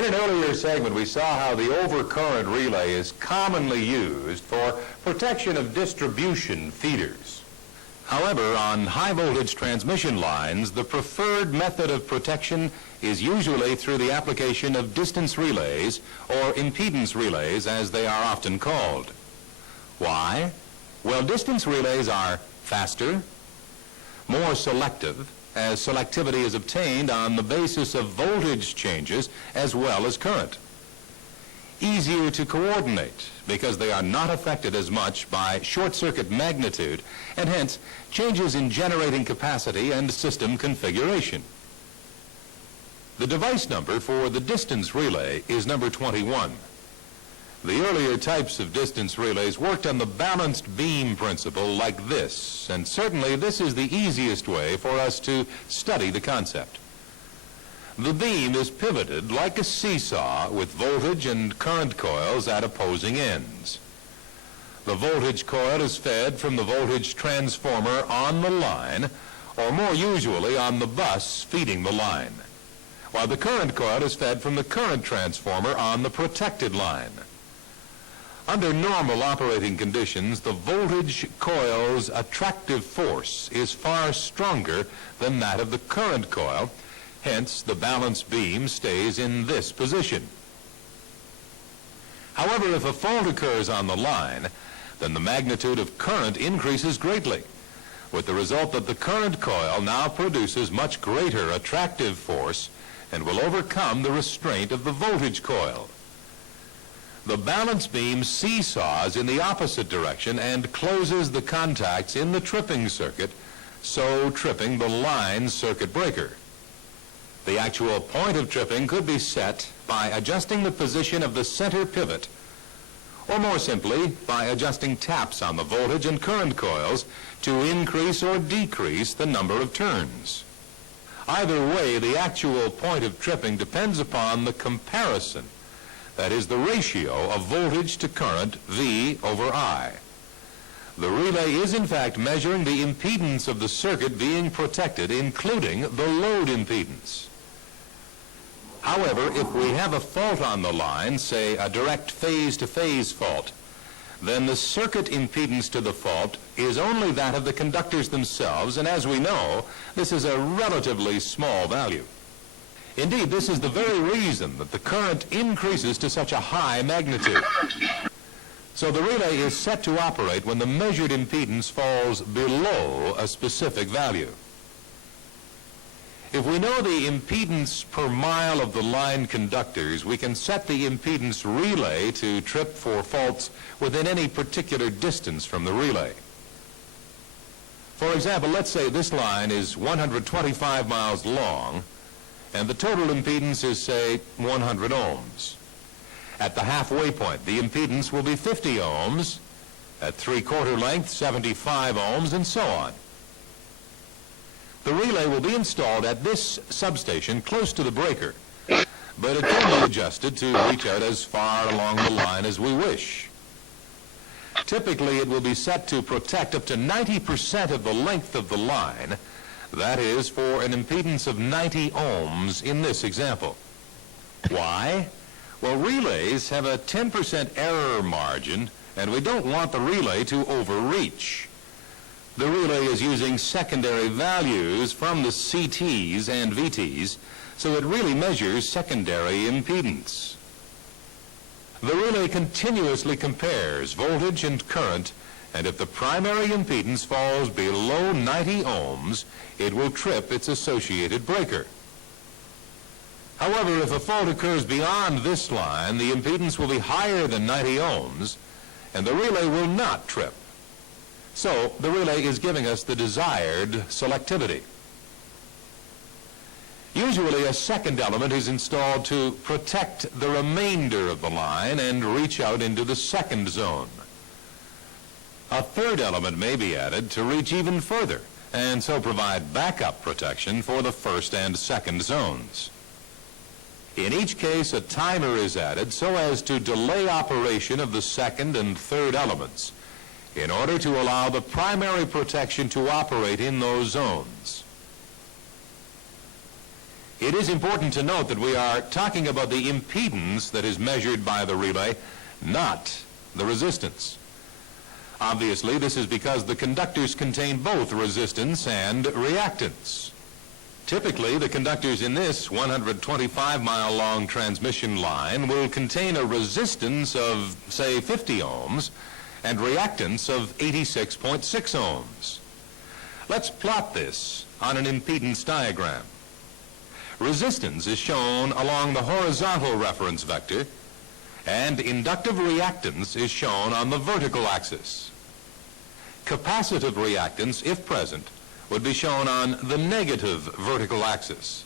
In an earlier segment, we saw how the overcurrent relay is commonly used for protection of distribution feeders. However, on high-voltage transmission lines, the preferred method of protection is usually through the application of distance relays, or impedance relays, as they are often called. Why? Well, distance relays are faster, more selective, as selectivity is obtained on the basis of voltage changes as well as current. Easier to coordinate because they are not affected as much by short-circuit magnitude and hence changes in generating capacity and system configuration. The device number for the distance relay is number 21. The earlier types of distance relays worked on the balanced beam principle like this, and certainly this is the easiest way for us to study the concept. The beam is pivoted like a seesaw with voltage and current coils at opposing ends. The voltage coil is fed from the voltage transformer on the line, or more usually on the bus feeding the line, while the current coil is fed from the current transformer on the protected line. Under normal operating conditions, the voltage coil's attractive force is far stronger than that of the current coil. Hence, the balanced beam stays in this position. However, if a fault occurs on the line, then the magnitude of current increases greatly, with the result that the current coil now produces much greater attractive force and will overcome the restraint of the voltage coil. The balance beam seesaws in the opposite direction and closes the contacts in the tripping circuit, so tripping the line circuit breaker. The actual point of tripping could be set by adjusting the position of the center pivot, or more simply, by adjusting taps on the voltage and current coils to increase or decrease the number of turns. Either way, the actual point of tripping depends upon the comparison, that is, the ratio of voltage to current, V over I. The relay is in fact measuring the impedance of the circuit being protected, including the load impedance. However, if we have a fault on the line, say a direct phase-to-phase fault, then the circuit impedance to the fault is only that of the conductors themselves, and as we know, this is a relatively small value. Indeed, this is the very reason that the current increases to such a high magnitude. So the relay is set to operate when the measured impedance falls below a specific value. If we know the impedance per mile of the line conductors, we can set the impedance relay to trip for faults within any particular distance from the relay. For example, let's say this line is 125 miles long, and the total impedance is, say, 100 ohms. At the halfway point, the impedance will be 50 ohms, at three-quarter length, 75 ohms, and so on. The relay will be installed at this substation close to the breaker, but it can be adjusted to reach out as far along the line as we wish. Typically, it will be set to protect up to 90% of the length of the line, that is, for an impedance of 90 ohms in this example. Why? Well, relays have a 10% error margin, and we don't want the relay to overreach. The relay is using secondary values from the CTs and VTs, so it really measures secondary impedance. The relay continuously compares voltage and current, and if the primary impedance falls below 90 ohms, it will trip its associated breaker. However, if a fault occurs beyond this line, the impedance will be higher than 90 ohms, and the relay will not trip. So, the relay is giving us the desired selectivity. Usually, a second element is installed to protect the remainder of the line and reach out into the second zone. A third element may be added to reach even further, and so provide backup protection for the first and second zones. In each case, a timer is added so as to delay operation of the second and third elements in order to allow the primary protection to operate in those zones. It is important to note that we are talking about the impedance that is measured by the relay, not the resistance. Obviously, this is because the conductors contain both resistance and reactance. Typically, the conductors in this 125-mile-long transmission line will contain a resistance of, say, 50 ohms and reactance of 86.6 ohms. Let's plot this on an impedance diagram. Resistance is shown along the horizontal reference vector, and inductive reactance is shown on the vertical axis. Capacitive reactance, if present, would be shown on the negative vertical axis.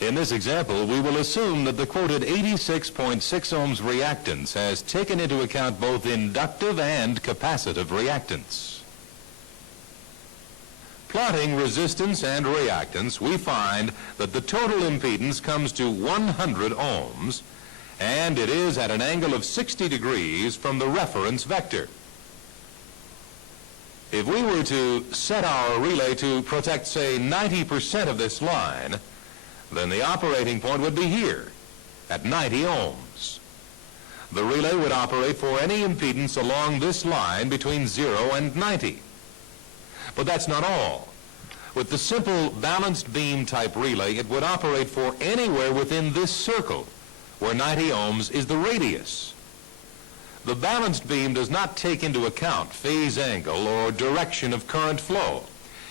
In this example, we will assume that the quoted 86.6 ohms reactance has taken into account both inductive and capacitive reactance. Plotting resistance and reactance, we find that the total impedance comes to 100 ohms, and it is at an angle of 60 degrees from the reference vector. If we were to set our relay to protect, say, 90% of this line, then the operating point would be here, at 90 ohms. The relay would operate for any impedance along this line between 0 and 90. But that's not all. With the simple balanced beam type relay, it would operate for anywhere within this circle, where 90 ohms is the radius. The balanced beam does not take into account phase angle or direction of current flow.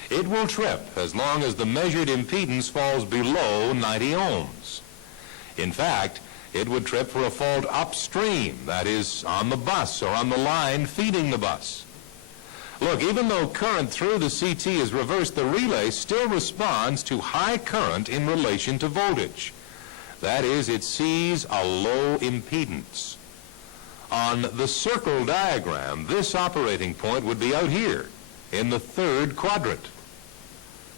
It will trip as long as the measured impedance falls below 90 ohms. In fact, it would trip for a fault upstream, that is, on the bus or on the line feeding the bus. Look, even though current through the CT is reversed, the relay still responds to high current in relation to voltage. That is, it sees a low impedance. On the circle diagram, this operating point would be out here in the third quadrant.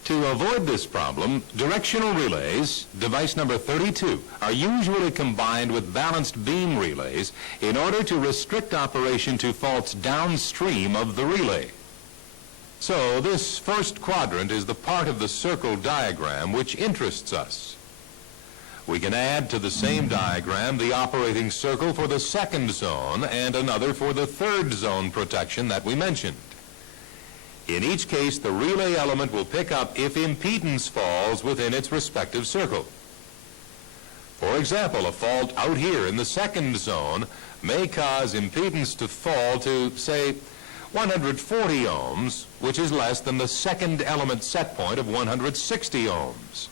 To avoid this problem, directional relays, device number 32, are usually combined with balanced beam relays in order to restrict operation to faults downstream of the relay. So this first quadrant is the part of the circle diagram which interests us. We can add to the same diagram the operating circle for the second zone and another for the third zone protection that we mentioned. In each case, the relay element will pick up if impedance falls within its respective circle. For example, a fault out here in the second zone may cause impedance to fall to, say, 140 ohms, which is less than the second element set point of 160 ohms.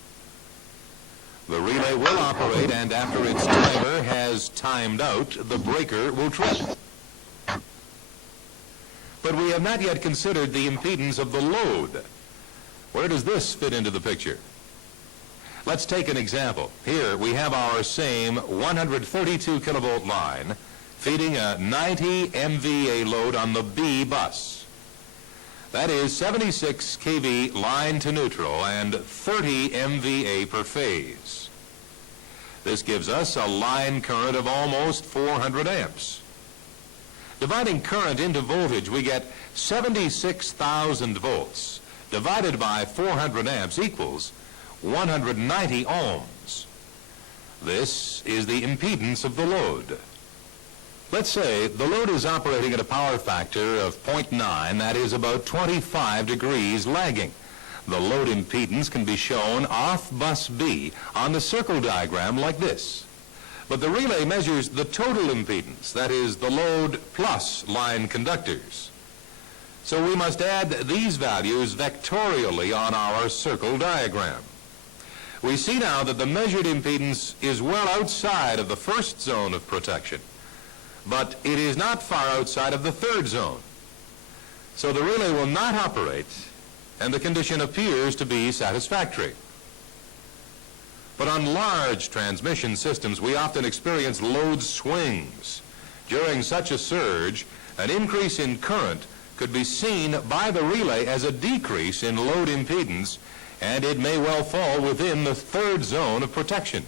The relay will operate, and after its timer has timed out, the breaker will trip. But we have not yet considered the impedance of the load. Where does this fit into the picture? Let's take an example. Here we have our same 132 kilovolt line feeding a 90 MVA load on the B bus. That is 76 kV line to neutral and 30 MVA per phase. This gives us a line current of almost 400 amps. Dividing current into voltage, we get 76,000 volts divided by 400 amps equals 190 ohms. This is the impedance of the load. Let's say the load is operating at a power factor of 0.9, that is about 25 degrees lagging. The load impedance can be shown off bus B on the circle diagram like this. But the relay measures the total impedance, that is the load plus line conductors. So we must add these values vectorially on our circle diagram. We see now that the measured impedance is well outside of the first zone of protection, but it is not far outside of the third zone. So the relay will not operate, and the condition appears to be satisfactory. But on large transmission systems, we often experience load swings. During such a surge, an increase in current could be seen by the relay as a decrease in load impedance, and it may well fall within the third zone of protection.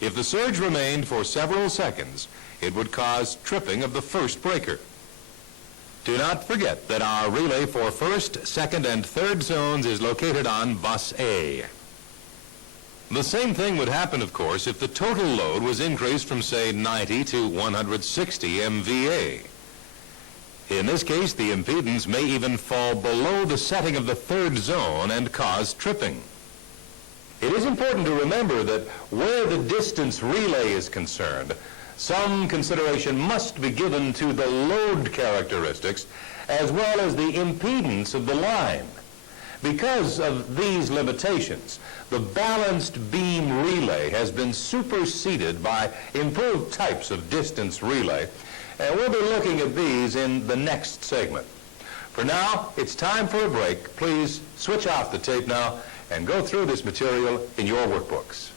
If the surge remained for several seconds, it would cause tripping of the first breaker. Do not forget that our relay for first, second, and third zones is located on bus A. The same thing would happen, of course, if the total load was increased from, say, 90 to 160 MVA. In this case, the impedance may even fall below the setting of the third zone and cause tripping. It is important to remember that where the distance relay is concerned, some consideration must be given to the load characteristics as well as the impedance of the line. Because of these limitations, the balanced beam relay has been superseded by improved types of distance relay, and we'll be looking at these in the next segment. For now, it's time for a break. Please switch off the tape now and go through this material in your workbooks.